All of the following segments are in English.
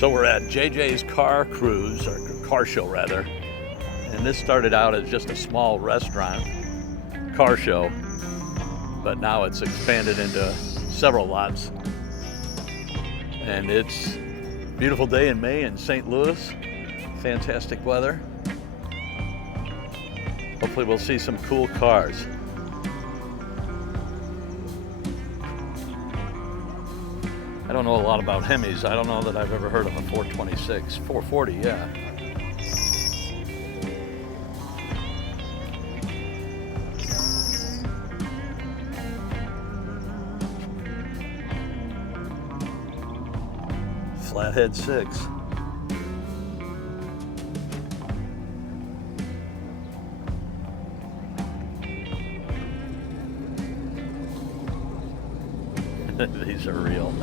So we're at JJ's Car Cruise, or car show rather, and this started out as just a small restaurant car show, but now it's expanded into several lots. And it's a beautiful day in May in St. Louis, fantastic weather. Hopefully we'll see some cool cars. I don't know a lot about Hemis. I don't know that I've ever heard of a 426. 440, yeah. Flathead 6. These are real.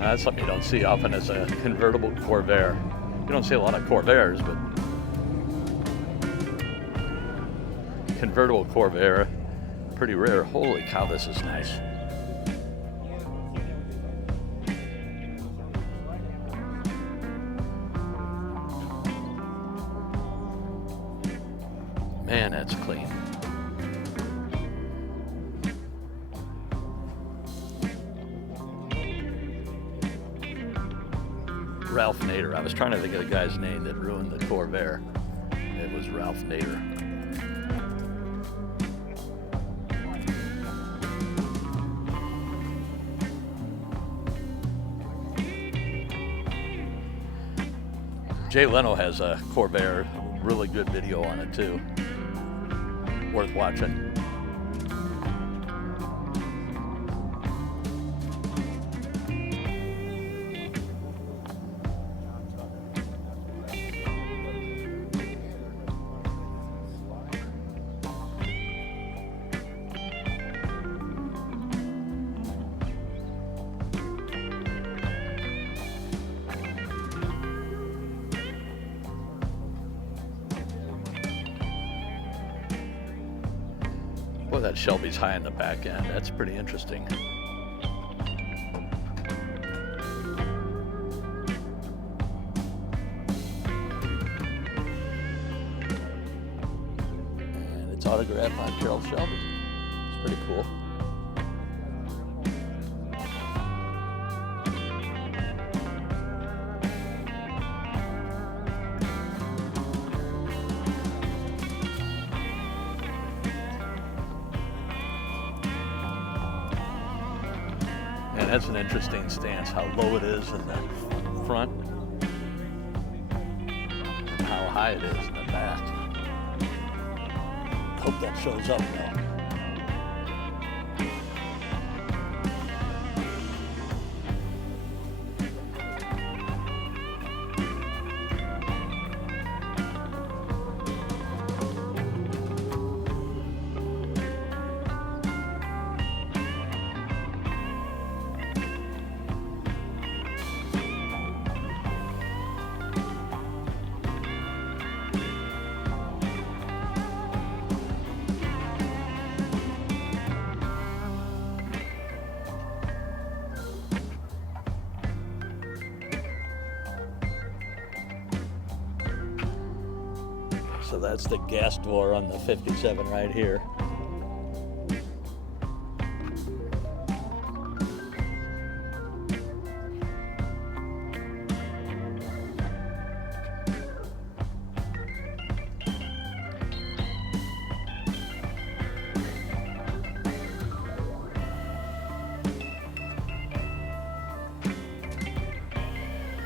That's something you don't see often, is a convertible Corvair. You don't see a lot of Corvairs, but convertible Corvair, pretty rare. Holy cow, this is nice. Man, that's clean. Ralph Nader. I was trying to think of the guy's name that ruined the Corvair. It was Ralph Nader. Jay Leno has a Corvair, really good video on it too. Worth watching. Boy, that Shelby's high in the back end. That's pretty interesting. And it's autographed by Carroll Shelby. It's pretty cool. And that's an interesting stance, how low it is in the front, and how high it is in the back. Hope that shows up now. So that's the gas door on the 57 right here.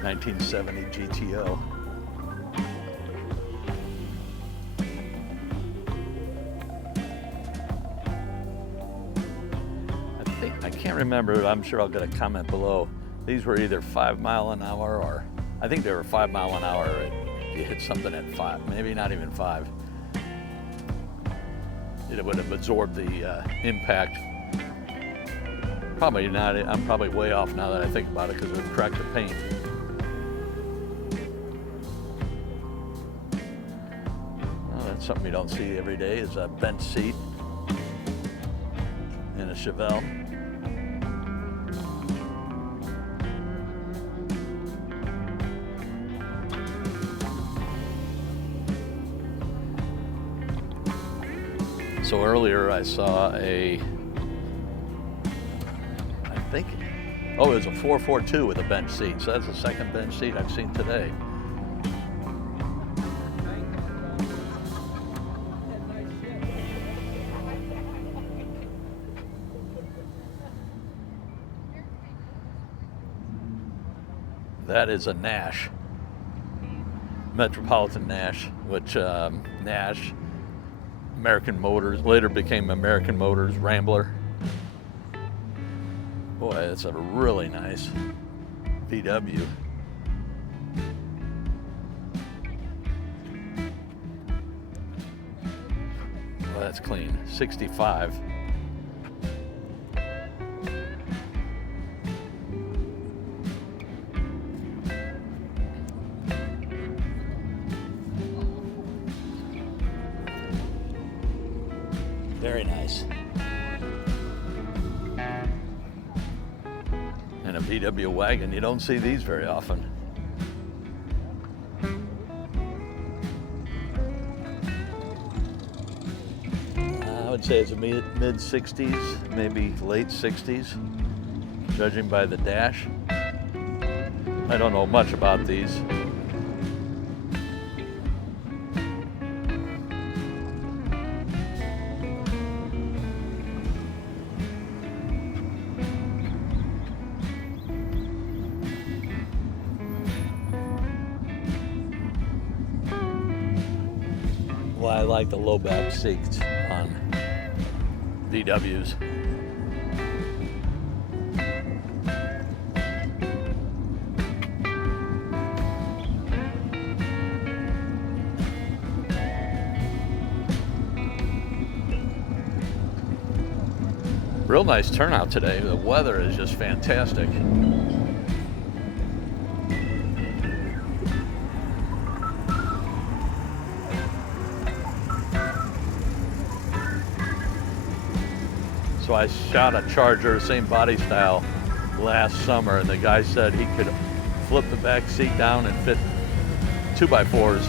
(1970) GTO. can't remember. I'm sure I'll get a comment below. These were either 5 mile an hour or I think they were 5 mile an hour. You hit something at 5, maybe not even 5. It would have absorbed the impact. Probably not. I'm probably way off now that I think about it because it would crack the paint. Well, that's something you don't see every day is a bench seat in a Chevelle. So earlier I saw it was a 442 with a bench seat. So that's the second bench seat I've seen today. That is a Nash, Metropolitan Nash, which Nash, American Motors, later became American Motors Rambler. Boy, that's a really nice VW. Well, that's clean. 65. Very nice. And a VW wagon, you don't see these very often. I would say it's a mid 60s, maybe late 60s, judging by the dash. I don't know much about these. Well, I like the low back seats on VWs. Real nice turnout today. The weather is just fantastic. So I shot a Charger, same body style, last summer, and the guy said he could flip the back seat down and fit 2x4s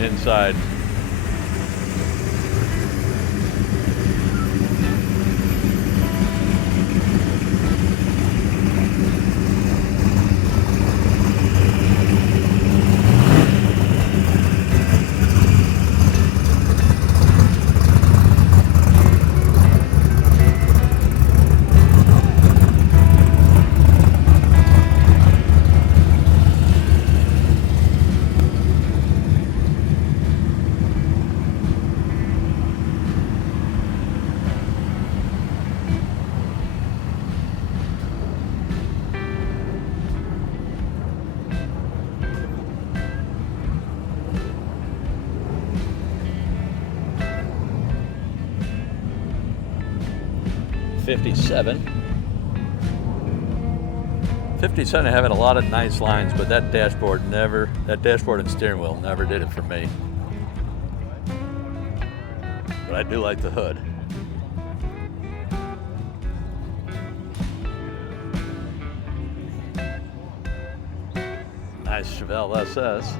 inside. '57 having a lot of nice lines, but that dashboard and steering wheel never did it for me. But I do like the hood. Nice Chevelle SS.